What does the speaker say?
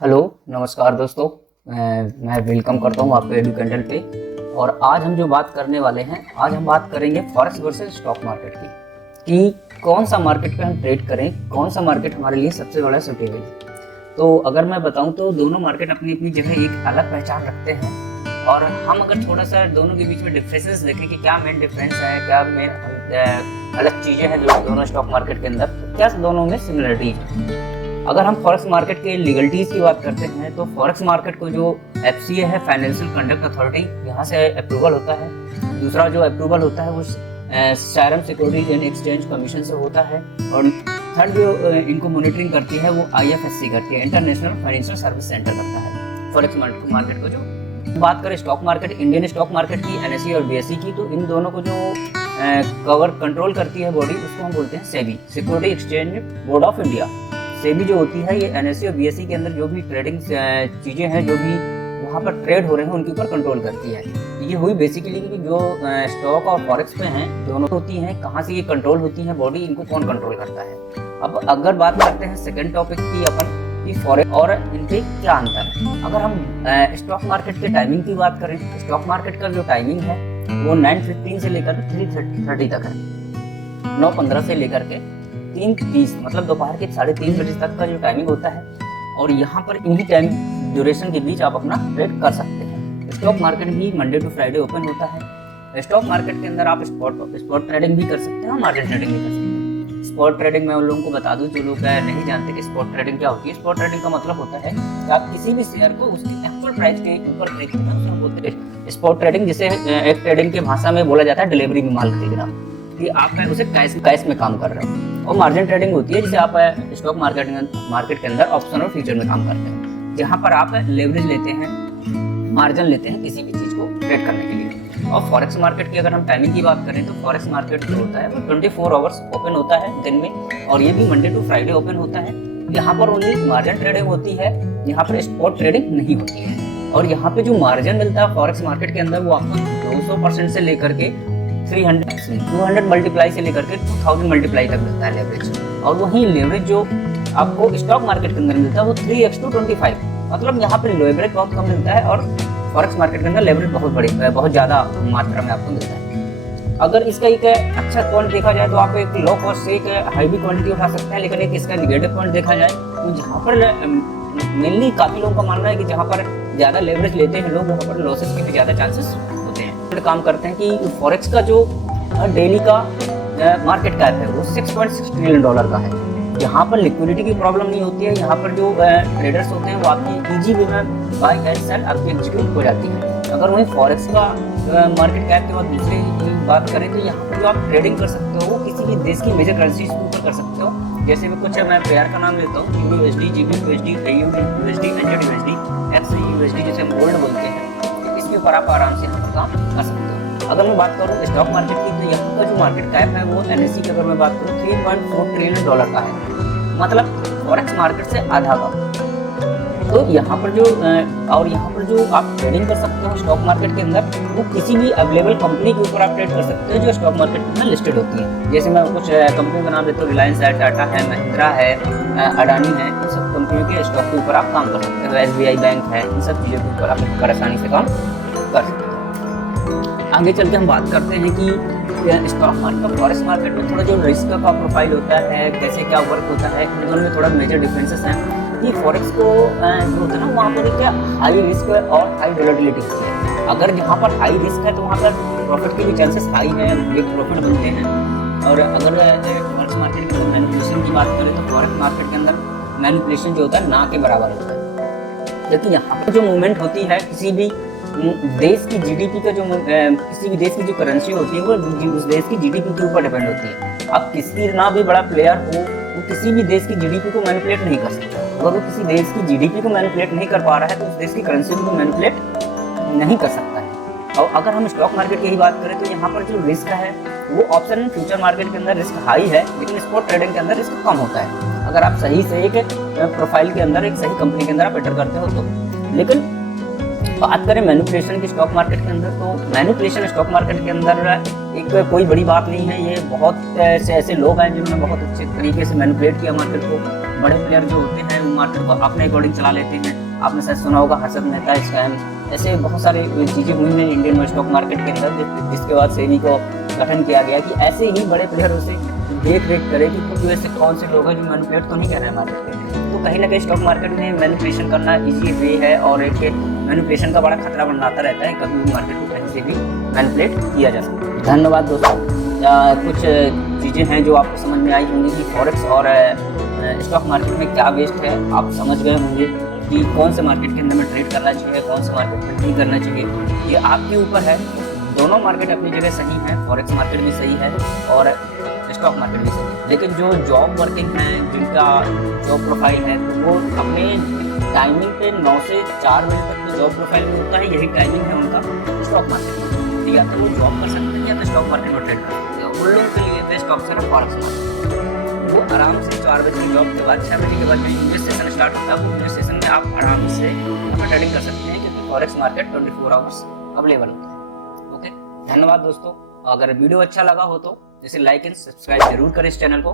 Hello नमस्कार दोस्तों। मैं वेलकम करता हूँ आपके एडुकेंटल पे। और आज हम जो बात करने वाले हैं, आज हम बात करेंगे फॉरेक्स वर्सेस स्टॉक मार्केट की कि कौन सा मार्केट पे हम ट्रेड करें, कौन सा मार्केट हमारे लिए सबसे बड़ा सूटेबल है। तो अगर मैं बताऊं तो दोनों मार्केट अपनी अपनी जगह एक अलग पहचान रखते हैं। और हम अगर थोड़ा सा दोनों के बीच में डिफरेंसेस देखें कि क्या मेन डिफरेंस है, क्या मेन अलग चीज़ें हैं जो दोनों स्टॉक मार्केट के अंदर, क्या दोनों में सिमिलरिटीज है। अगर हम फॉरेक्स मार्केट के लीगलिटीज़ की बात करते हैं तो फॉरेक्स मार्केट को जो FCA है, फाइनेंशियल कंडक्ट अथॉरिटी, यहाँ से अप्रूवल होता है। दूसरा जो अप्रूवल होता है वो Sairam securities and exchange commission से होता है। और थर्ड जो इनको मॉनिटरिंग करती है वो IFSC करती है, इंटरनेशनल फाइनेंशियल सर्विस सेंटर करता है फॉरेक्स मार्केट को। जो बात करें stock market, Indian stock market की, NSE और BSE की, तो इन दोनों को जो कवर कंट्रोल करती है बॉडी, उसको हम बोलते हैं SEBI, security exchange board of India. SEBI जो होती है ये NSE और BSE के अंदर जो भी ट्रेडिंग चीज़ें हैं, जो भी वहाँ पर ट्रेड हो रहे हैं, उनके ऊपर कंट्रोल करती है। ये हुई बेसिकली कि जो स्टॉक और फॉरेक्स पे हैं दोनों होती हैं, कहाँ से ये कंट्रोल होती हैं बॉडी, इनको कौन कंट्रोल करता है। अब अगर बात करते हैं सेकंड टॉपिक की अपन कि फॉरेक्स और इनके क्या अंतर है। अगर हम स्टॉक मार्केट के टाइमिंग की बात करें, स्टॉक मार्केट का जो टाइमिंग है वो 9:15 से लेकर 3:30 तक है। 9:15 से लेकर के 3:30 मतलब दोपहर के 3:30 बजे तक का जो टाइमिंग होता है। और यहाँ पर इन्हीं टाइम ड्यूरेशन के बीच आप अपना ट्रेड कर सकते हैं। स्टॉक मार्केट भी मंडे टू फ्राइडे ओपन होता है। स्टॉक मार्केट के अंदर आप स्पॉट ट्रेडिंग भी कर सकते हैं और मार्जिन ट्रेडिंग भी कर सकते हैं। स्पॉट ट्रेडिंग मैं उन लोगों को बता दूं जो लोग नहीं जानते कि स्पॉट ट्रेडिंग क्या होती है। स्पॉट ट्रेडिंग का मतलब होता है कि आप किसी भी शेयर को उसकी एक्चुअल प्राइस के ऊपर खरीदते हैं, उसको बोलते हैं स्पॉट ट्रेडिंग। जिसे एक ट्रेडिंग की भाषा में बोला जाता है डिलीवरी में माल खरीदना, कि आप उसे कैश में काम कर रहे हो। और मार्जिन ट्रेडिंग होती है जिसे आप स्टॉक मार्केट के अंदर ऑप्शन और फ्यूचर में काम करते हैं, जहाँ पर आप लेवरेज लेते हैं, मार्जिन लेते हैं किसी भी चीज़ को ट्रेड करने के लिए। और फॉरेक्स मार्केट की अगर हम टाइमिंग की बात करें तो फॉरेक्स मार्केट जो होता है वो 24 आवर्स ओपन होता है दिन में, और ये भी मंडे टू फ्राइडे ओपन होता है। यहाँ पर ओनली मार्जिन ट्रेडिंग होती है, यहाँ पर स्पॉट ट्रेडिंग नहीं होती है। और यहाँ पे जो मार्जिन मिलता है फॉरेक्स मार्केट के अंदर वो आपको 200% से लेकर के 200 मल्टीप्लाई से लेकर के 2000 मल्टीप्लाई तक मिलता है लेवरेज। और वहीं लेवरेज जो आपको स्टॉक मार्केट के अंदर मिलता है वो 3x to 25, मतलब यहाँ पे लेवरेज बहुत कम मिलता है और फॉरेक्स मार्केट के अंदर लेवरेज बहुत ज़्यादा मात्रा में आपको मिलता है। अगर इसका एक अच्छा पॉइंट देखा जाए तो आप एक लो कॉस्ट से एक हाई भी क्वांटिटी उठा सकते हैं, लेकिन एक इसका निगेटिव पॉइंट देखा जाए तो जहाँ पर मेनली काफ़ी लोगों का मानना है कि जहाँ पर ज़्यादा लेवरेज लेते हैं लोग, वहाँ पर लॉसेस के भी ज़्यादा चांसेस होते हैं। काम करते हैं कि फॉरेक्स का जो डेली का मार्केट कैप है वो $6.6 ट्रिलियन का है। यहाँ पर लिक्विडिटी की प्रॉब्लम नहीं होती है। यहाँ पर जो ट्रेडर्स होते हैं वो आपकी इजी वे में बाय एंड सेल आपकी एग्जीक्यूट हो जाती है। अगर वहीं फॉरेक्स का मार्केट कैप के बाद दूसरी बात करें तो यहाँ पर जो आप ट्रेडिंग कर सकते हो वो किसी भी देश की मेजर करेंसीज के ऊपर कर सकते हो। जैसे मैं कुछ मैं पेयर का नाम लेता हूँ, USD, GBP, AUD, NZD, XUSD जिसे हम गोल्ड बोलते हैं, इसके ऊपर आप आराम से यहाँ पर काम कर सकते हो। अगर मैं बात करूँ स्टॉक मार्केट की तो यहाँ का जो मार्केट कैप है वो NSE की अगर मैं बात करूँ $3.4 ट्रिलियन का है, मतलब फॉरेक्स मार्केट से आधा का। तो यहाँ पर जो आप ट्रेडिंग कर सकते हो स्टॉक मार्केट के अंदर वो किसी भी अवेलेबल कंपनी के ऊपर आप ट्रेड कर सकते हो जो स्टॉक मार्केट में लिस्टेड होती है। जैसे मैं कुछ कंपनियों का नाम लेता हूँ, रिलायंस है, टाटा है, महिंद्रा है, अडानी है, इन सब कंपनियों के स्टॉक के ऊपर आप काम कर सकते हो। SBI बैंक है, इन सब चीज़ों के ऊपर आप आसानी से काम कर सकते हो। आगे चल के हम बात करते हैं कि स्टॉक मार्केट और फॉरेक्स मार्केट में थोड़ा जो रिस्क का प्रोफाइल होता है, कैसे क्या वर्क होता है, इन दोनों में थोड़ा मेजर डिफरेंसेस हैं। कि फॉरेक्स को जो होता है ना वहाँ पर क्या हाई रिस्क और हाई वोलेटिलिटी होती है। अगर जहाँ पर हाई रिस्क है तो वहाँ पर प्रॉफिट के भी चांसेस हाई हैं, बिग प्रॉफिट बनते हैं। और अगर फॉरेक्स मार्केट में मैनिपुलेशन की बात करें तो फॉरेक्स मार्केट के अंदर मैनिपुलेशन जो होता है ना के बराबर होता है। क्योंकि यहाँ पर जो मूवमेंट होती है किसी भी देश की GDP का किसी भी देश की जो करेंसी होती है वो उस देश की GDP के ऊपर डिपेंड होती है। अब किसी ना भी बड़ा प्लेयर हो वो किसी भी देश की GDP को मैनिपुलेट नहीं कर सकता। अगर वो किसी देश की GDP को मैनिपुलेट नहीं कर पा रहा है तो उस देश की करेंसी को मैनिपुलेट नहीं कर सकता है। और अगर हम स्टॉक मार्केट की ही बात करें तो यहाँ पर जो रिस्क है वो ऑप्शन एंड फ्यूचर मार्केट के अंदर रिस्क हाई है, लेकिन स्पॉट ट्रेडिंग के अंदर रिस्क कम होता है अगर आप सही से एक प्रोफाइल के अंदर एक सही कंपनी के अंदर आप एंटर करते हो तो। लेकिन बात करें मैनिपुलेशन की स्टॉक मार्केट के अंदर तो मैनिपुलेशन स्टॉक मार्केट के अंदर एक कोई बड़ी बात नहीं है। ये बहुत से ऐसे लोग हैं जिन्होंने बहुत अच्छे तरीके से मैनिपुलेट किया मार्केट को। बड़े प्लेयर जो होते हैं वो मार्केट को अपने अकॉर्डिंग चला लेते हैं। आपने शायद सुना होगा हर्षद मेहता स्कैम, ऐसे बहुत सारी चीज़ें हुई हैं इंडियन स्टॉक मार्केट के अंदर, जिसके बाद सेबी को गठन किया गया कि ऐसे ही बड़े प्लेयरों से देख रेख करे कि कुछ ऐसे कौन से लोग हैं जो मैनिपुलेट तो नहीं कर रहे हैं मार्केट में। तो कहीं ना कहीं स्टॉक मार्केट में मैनिपुलेशन करना इजी वे है और एक मैनिपुलेशन का बड़ा खतरा बनाता रहता है, कभी भी मार्केट को कहीं से भी मैनिपुलेट किया जा सकता है। धन्यवाद दोस्तों। कुछ चीज़ें हैं जो आपको समझ में आई होंगी कि फॉरेक्स और स्टॉक मार्केट में क्या बेस्ट है। आप समझ गए होंगे कि कौन से मार्केट के अंदर में ट्रेड करना चाहिए, कौन से मार्केट में नहीं करना चाहिए। ये आपके ऊपर है। दोनों मार्केट अपनी जगह सही है, फॉरेक्स मार्केट भी सही है और स्टॉक मार्केट भी सही है। लेकिन जो जॉब वर्किंग हैं, जिनका जॉब प्रोफाइल है, तो वो अपने टाइमिंग पे 9 से 4 बजे तक की जॉब प्रोफाइल में होता है, यही टाइमिंग है उनका स्टॉक मार्केट में। ठीक है, तो वो जॉब कर सकते हैं या तो स्टॉक मार्केट में ट्रेड कर सकते हैं। उन लोगों के लिए बेस्ट ऑप्शन है फॉरेक्स मार्केट। वो आराम से 4 बजे की जॉब के बाद 6 बजे के बाद जो यूएस सेशन स्टार्ट होता है, वो यूएस सेशन में आप आराम से अपना ट्रेडिंग कर सकते हैं, क्योंकि फॉरेक्स मार्केट 24 आवर्स अवेलेबल होता है। ओके, धन्यवाद दोस्तों। अगर वीडियो अच्छा लगा हो तो जैसे लाइक एंड सब्सक्राइब जरूर करें इस चैनल को।